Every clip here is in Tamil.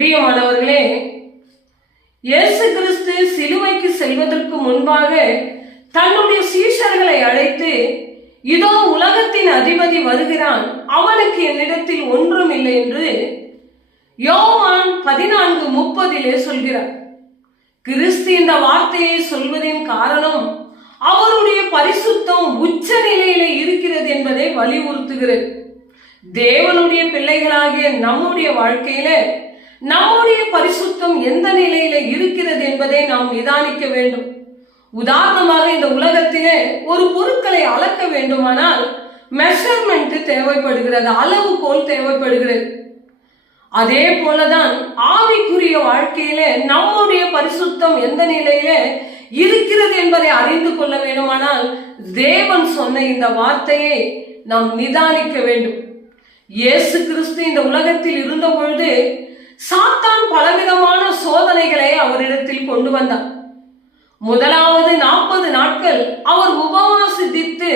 பிரியமானவர்களே, இயேசு கிறிஸ்து சிலுவைக்கு செல்வதற்கு முன்பாக தன்னுடைய சீஷர்களை அழைத்து, இதோ உலகத்தின் அதிபதி வருகிறான், அவனுக்கு என்னிடத்தில் ஒன்றும் இல்லை என்று யோவான் 14:30 சொல்கிறார். கிறிஸ்து இந்த வார்த்தையை சொல்வதின் காரணம் அவருடைய பரிசுத்தம் உச்ச நிலையில இருக்கிறது என்பதை வலியுறுத்துகிறது. தேவனுடைய பிள்ளைகளாகிய நம்முடைய வாழ்க்கையில நம்முடைய பரிசுத்தம் எந்த நிலையில இருக்கிறது என்பதை நாம் நிதானிக்க வேண்டும். உதாரணமாக, இந்த உலகத்திலே ஒரு பொருட்களை அளக்க வேண்டுமானால் மெஷர்மெண்ட் தேவைப்படுகிறது, அளவுகோல் தேவைப்படுகிறது. அதே போலதான் ஆவிக்குரிய வாழ்க்கையில நம்முடைய பரிசுத்தம் எந்த நிலையில இருக்கிறது என்பதை அறிந்து கொள்ள வேண்டுமானால் தேவன் சொன்ன இந்த வார்த்தையை நாம் நிதானிக்க வேண்டும். இயேசு கிறிஸ்து இந்த உலகத்தில் இருந்த பொழுது சாத்தான் பலவிதமான சோதனைகளை அவரிடத்தில் கொண்டு வந்தார். முதலாவது 40 நாட்கள் அவர் உபவாசித்து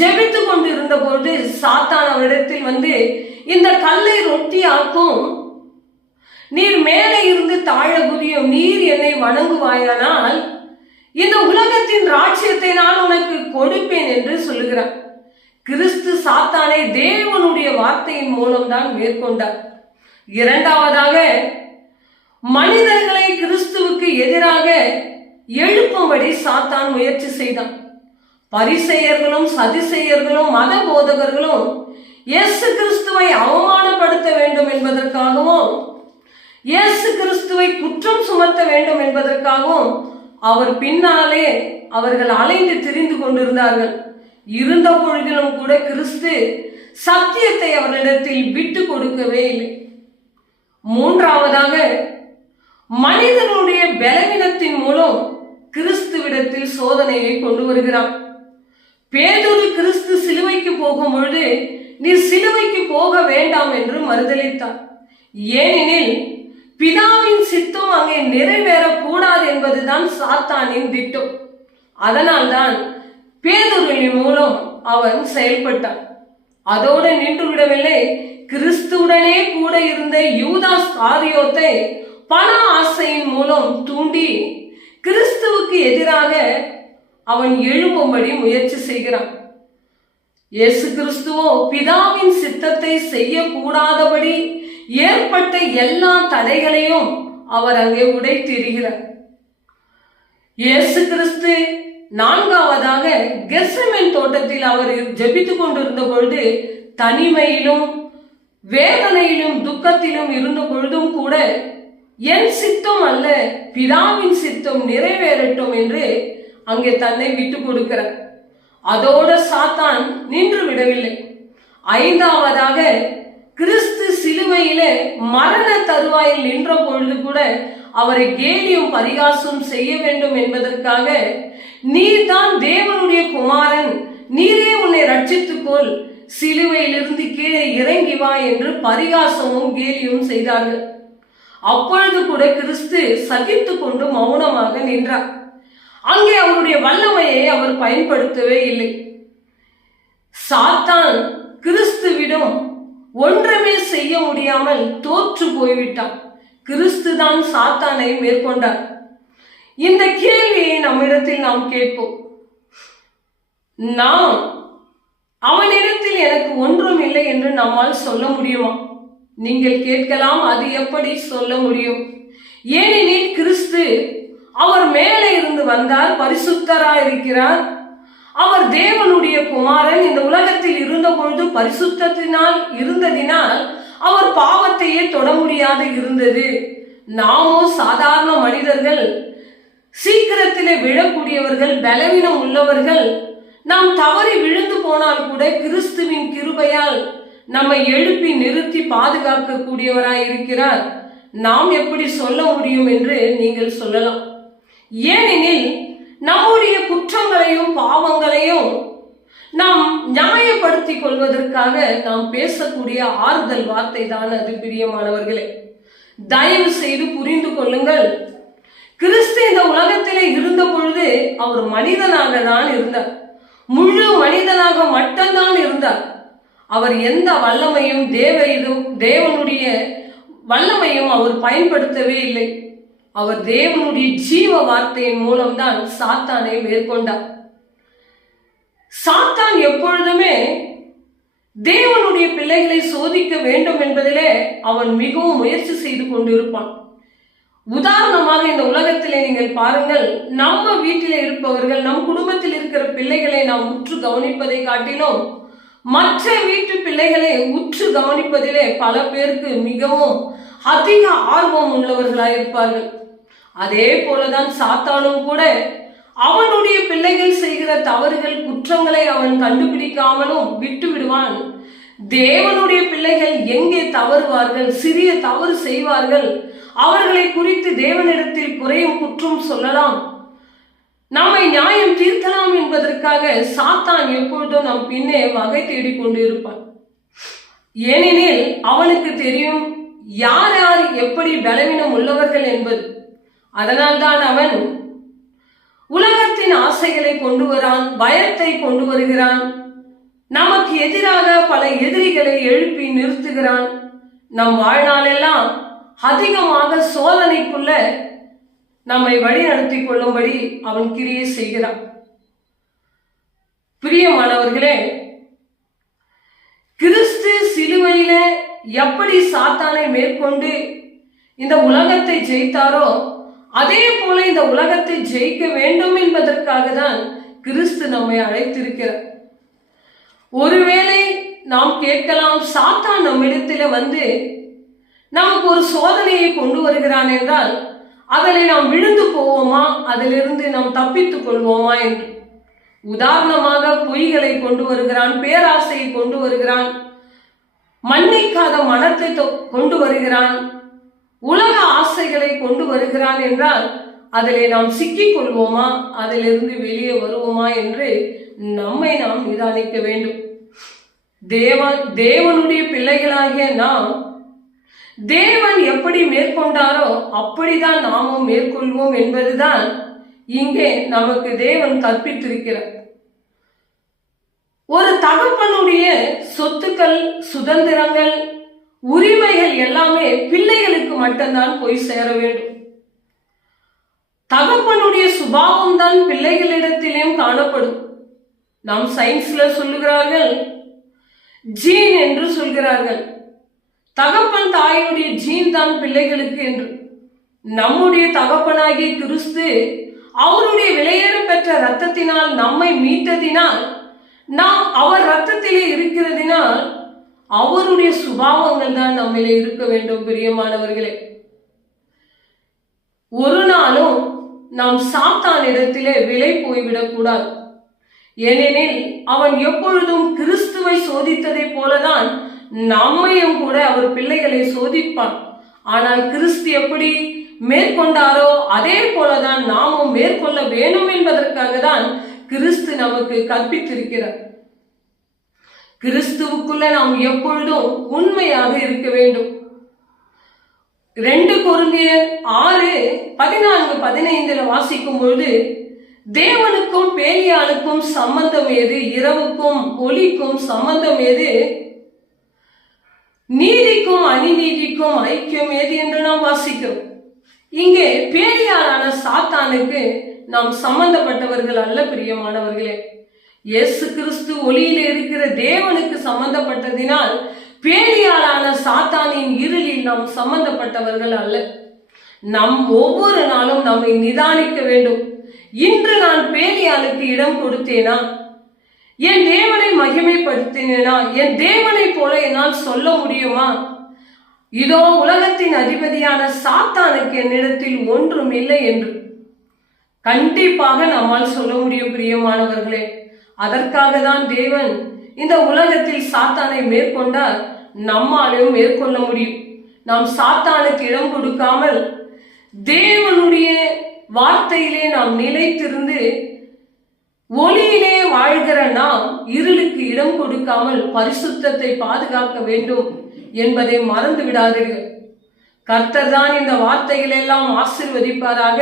ஜெபித்து கொண்டு இருந்த பொழுது சாத்தான் அவரிடத்தில் வந்து, இந்த கல்லை ரொட்டியாக்கும், நீர் மேலே இருந்து தாழ குதியும், நீர் என்னை வணங்குவாயானால் இந்த உலகத்தின் ராஜ்யத்தை நான் உனக்கு கொடுப்பேன் என்று சொல்லுகிறார். கிறிஸ்து சாத்தானை தேவனுடைய வார்த்தையின் மூலம்தான் மேற்கொண்டார். இரண்டாவதாக, மனிதர்களை கிறிஸ்துவுக்கு எதிராக எழுப்பும்படி சாத்தான் முயற்சி செய்தான். பரிசேயர்களும் சதுசேயர்களும் மத போதகர்களும் இயேசு கிறிஸ்துவை அவமானப்படுத்த வேண்டும் என்பதற்காகவும் இயேசு கிறிஸ்துவை குற்றம் சுமத்த வேண்டும் என்பதற்காகவும் அவர் பின்னாலே அவர்கள் அலைந்து திரிந்து கொண்டிருந்தார்கள். இருந்த பொழுதிலும் கூட கிறிஸ்து சத்தியத்தை அவரிடத்தில் விட்டு கொடுக்கவே இல்லை. மூன்றாவதாக, மனிதனுடைய பலவீனத்தின் மூலம் கிறிஸ்துவிடத்தில் சோதனையை கொண்டு வருகிறான். பேதுரு கிறிஸ்து சிலுவைக்கு போகும் பொழுது, நீர் சிலுவைக்கு போக வேண்டாம் என்று மறுதலித்தார். ஏனெனில் பிதாவின் சித்தம் அங்கே நிறைவேறக்கூடாது என்பதுதான் சாத்தானின் திட்டம். அதனால்தான் பேதுருவின் மூலம் அவன் செயல்பட்டான். அதோடு நின்று விடவில்லை. கிறிஸ்துவுடனே கூட இருந்த யூதாஸ் காரியோத்தை பண ஆசையின் மூலம் தூண்டி கிறிஸ்துவுக்கு எதிராக அவன் எழும்பும்படி முயற்சி செய்கிறான். இயேசு கிறிஸ்துவோ பிதாவின் சித்தத்தை செய்யக்கூடாதபடி ஏற்பட்ட எல்லா தடைகளையும் அவர் அங்கே உடைத்தெறிகிறார். இயேசு கிறிஸ்து நான்காவதாக கெத்செமனே தோட்டத்தில் அவர் ஜெபித்துக் கொண்டிருந்த பொழுது, தனிமையிலும் வேதனையிலும் துக்கத்திலும் இருந்த பொழுதும் கூட, என் சித்தம் அல்ல பிதாவின் சித்தம் நிறைவேறட்டும் என்று அங்கே தன்னை விட்டு கொடுக்கிறார். அதோட சாத்தான் நின்று விடவில்லை. ஐந்தாவதாக, கிறிஸ்து சிலுவையிலே மரண தருவாயில் நின்ற பொழுது கூட அவரை கேலியும் பரிகாசம் செய்ய வேண்டும் என்பதற்காக, நீர்தான் தேவனுடைய குமாரன், நீரே உன்னை ரட்சித்துக்கொள், சிலுவையிலிருந்து கீழே இறங்கி வா என்று பரிகாசமும் கேலியும் செய்தார்கள். அப்பொழுது கூட கிறிஸ்து சகித்து கொண்டு மௌனமாக நின்றார். அங்கே அவருடைய வல்லமையை அவர் பயன்படுத்தவே இல்லை. சாத்தான் கிறிஸ்துவிடம் ஒன்றுமே செய்ய முடியாமல் தோற்று போய்விட்டான். கிறிஸ்து தான் சாத்தானை மேற்கொண்டார். இந்த கேள்வியை நம்மிடத்தில் நாம் கேட்போம். நாம் அவனிடத்தில் எனக்கு ஒன்றும் இல்லை என்று நம்மால் சொல்ல முடியுமா? நீங்கள் கேட்கலாம், அது எப்படி சொல்ல முடியும்? ஏனெனில் கிறிஸ்து அவர் மேலே இருந்து வந்தார், பரிசுத்தராய் இருக்கிறார். அவர் தேவனுடைய குமாரன். இந்த உலகத்தில் இருந்த பொழுது பரிசுத்தத்தினால் இருந்ததினால் அவர் பாவத்தையே தொட முடியாது இருந்தது. நாமோ சாதாரண மனிதர்கள், சீக்கிரத்திலே விழக்கூடியவர்கள், பலவீனம் உள்ளவர்கள். நாம் தவறி விழுந்து போனால் கூட கிறிஸ்துவின் கிருபையால் நம்மை எழுப்பி நிறுத்தி பாதுகாக்க கூடியவராய் இருக்கிறார். நாம் எப்படி சொல்ல முடியும் என்று நீங்கள் சொல்லலாம். ஏனெனில் நம்முடைய குற்றங்களையும் பாவங்களையும் நாம் நியாயப்படுத்திக் கொள்வதற்காக நாம் பேசக்கூடிய ஆறுதல் வார்த்தை தான் அது. பிரியமானவர்களே, தயவு செய்து புரிந்து கொள்ளுங்கள். கிறிஸ்து இந்த உலகத்திலே இருந்த பொழுது அவர் மனிதனாக தான் இருந்தார். முழு மனிதனாக மட்டும்தான் இருந்தார். அவர் எந்த வல்லமையும் தேவனுடைய வல்லமையும் அவர் பயன்படுத்தவே இல்லை. அவர் தேவனுடைய ஜீவ வார்த்தையின் மூலம்தான் சாத்தானை மேற்கொண்டார். சாத்தான் எப்பொழுதுமே தேவனுடைய பிள்ளைகளை சோதிக்க வேண்டும் என்பதிலே அவன் மிகவும் முயற்சி செய்து கொண்டிருப்பான். உதாரணமாக இந்த உலகத்திலே நீங்கள் பாருங்கள், நம்ம வீட்டிலே இருப்பவர்கள், நம் குடும்பத்தில் இருக்கிற பிள்ளைகளை நாம் உற்று கவனிப்பதை காட்டிலும் மற்ற வீட்டு பிள்ளைகளை உற்று கவனிப்பதிலே பல பேருக்கு மிகவும் அதிக ஆர்வம் உள்ளவர்களாய் இருப்பார்கள். அதே போலதான் சாத்தானும் கூட அவனுடைய பிள்ளைகள் செய்கிற தவறுகள், குற்றங்களை அவன் கண்டுபிடிக்காமலும் விட்டு விடுவான். தேவனுடைய பிள்ளைகள் எங்கே தவறுவார்கள், சிறிய தவறு செய்வார்கள், அவர்களை குறித்து தேவனிடத்தில் குறையும் குற்றம் சொல்லலாம், நம்மை நியாயம் தீர்க்கலாம் என்பதற்காக சாத்தான் எப்பொழுதும் நம் பின்னே வகை தேடிக்கொண்டு இருப்பான். ஏனெனில் அவனுக்கு தெரியும் யார் யார் எப்படி பலவீனம் உள்ளவர்கள் என்பது. அதனால்தான் அவன் உலகத்தின் ஆசைகளை கொண்டு வரான், பயத்தை கொண்டு வருகிறான், நமக்கு எதிராக பல எதிரிகளை எழுப்பி நிறுத்துகிறான். நம் வாழ்நாளெல்லாம் அதிகமாக சோதனைக்குள்ள நம்மை வழி நடத்தி கொள்ளும்படி அவன் கிரியை செய்கிறான். பிரியமானவர்களே, கிறிஸ்து சிலுவையில எப்படி சாத்தானை மேற்கொண்டு இந்த உலகத்தை ஜெயித்தாரோ அதே போல இந்த உலகத்தை ஜெயிக்க வேண்டும் என்பதற்காக தான் கிறிஸ்து நம்மை அழைத்திருக்கிறார். ஒருவேளை நாம் கேட்கலாம், சாத்தான் நம்மிடத்தில் வந்து நமக்கு ஒரு சோதனையை கொண்டு வருகிறான் என்றால் அதில் நாம் விழுந்து போவோமா, அதிலிருந்து நாம் தப்பித்துக் கொள்வோமா என்று. உதாரணமாக பொய்களை கொண்டு வருகிறான், பேராசையை கொண்டு வருகிறான், மன்னிக்காத மனத்தை கொண்டு வருகிறான், உலக ஆசைகளை கொண்டு வருகிறான் என்றால் அதிலே நாம் சிக்கிக் கொள்வோமா, அதிலிருந்து வெளியே வருவோமா என்று நம்மை நாம் நிதானிக்க வேண்டும். தேவனுடைய பிள்ளைகளாகிய நாம் தேவன் எப்படி மேற்கொண்டாரோ அப்படிதான் நாமும் மேற்கொள்வோம் என்பதுதான் இங்கே நமக்கு தேவன் கற்பித்திருக்கிறார். ஒரு தகப்பனுடைய சொத்துக்கள், சுதந்திரங்கள், உரிமைகள் எல்லாமே பிள்ளைகளுக்கு மட்டும்தான் போய் சேர வேண்டும். தகப்பனுடைய சுபாவம் தான் பிள்ளைகளிடத்திலும் காணப்படும். நாம் சயின்ஸ்ல சொல்லுகிறார்கள், ஜீன் என்று சொல்கிறார்கள். தகப்பன் தாயுடைய ஜீன் தான் பிள்ளைகளுக்கு என்று. நம்முடைய தகப்பனாகிய கிறிஸ்து அவருடைய விலையேற பெற்ற இரத்தத்தினால் நம்மை மீட்டதினால், நாம் அவர் இரத்தத்திலே இருக்கிறதினால் அவருடைய சுபாவங்கள் தான் நம்மிலே இருக்க வேண்டும். பிரியமானவர்களே, ஒரு நாளும் நாம் சாத்தான் இடத்திலே விலை போய்விடக் கூடாது. ஏனெனில் அவன் எப்பொழுதும் கிறிஸ்துவை சோதித்ததை போலதான் நம்மையும் கூட அவர் பிள்ளைகளை சோதிப்பான். ஆனால் கிறிஸ்து எப்படி மேற்கொண்டாரோ அதே போலதான் நாமும் மேற்கொள்ள வேண்டும் என்பதற்காக தான் கிறிஸ்து நமக்கு கற்பித்திருக்கிறார். கிறிஸ்துவுக்குள்ள நாம் எப்பொழுதும் உண்மையாக இருக்க வேண்டும். 2 கொரிந்தியர் 6:14-15 வாசிக்கும் பொழுது, தேவனுக்கும் பேலியாளுக்கும் சம்பந்தம் ஏது? இரவுக்கும் ஒளிக்கும் சம்பந்தம் ஏது? நீதிக்கும் அநீதிக்கும் ஐக்கியம் ஏது என்று நாம் வாசிக்கிறோம். இங்கே பேலியாளான சாத்தானுக்கு நாம் சம்பந்தப்பட்டவர்கள் அல்ல. பிரியமானவர்களே, இயேசு கிறிஸ்து ஒளியில இருக்கிற தேவனுக்கு சம்பந்தப்பட்டதினால் பேலியாளான சாத்தானின் இருளில் நாம் சம்பந்தப்பட்டவர்கள் அல்ல. நம் ஒவ்வொரு நாளும் நம்மை நிதானிக்க வேண்டும். இன்று நான் பேலியாளுக்கு இடம் கொடுத்தேனா? என் தேவனை மகிமைப்படுத்தினேனா? என் தேவனை போல என்னால் சொல்ல முடியுமா? இதோ உலகத்தின் அதிபதியான சாத்தானுக்கு என்னிடத்தில் ஒன்றும் இல்லை என்று கண்டிப்பாக நம்மால் சொல்ல முடியும். பிரியமானவர்களே, அதற்காக தான் தேவன் இந்த உலகத்தில் சாத்தானை மேற்கொண்டார். நம்மாலும் மேற்கொள்ள முடியும். நாம் சாத்தானுக்கு இடம் கொடுக்காமல் தேவனுடைய வார்த்தையிலே நாம் நிலைத்திருந்து ஒளியிலே வாழ்கிற நாம் இருளுக்கு இடம் கொடுக்காமல் பரிசுத்தத்தை பாதுகாக்க வேண்டும் என்பதை மறந்து விடாதீர்கள். கர்த்தர் தான் இந்த வார்த்தைகள் எல்லாம் ஆசீர்வதிப்பாராக.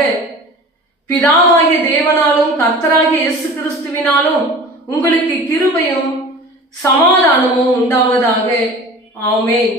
பிதாவாகிய தேவனாலும் கர்த்தராகிய இயேசு கிறிஸ்துவினாலும் உங்களுக்கு கிருபையும் சமாதானமும் உண்டாவதாக. ஆமென்.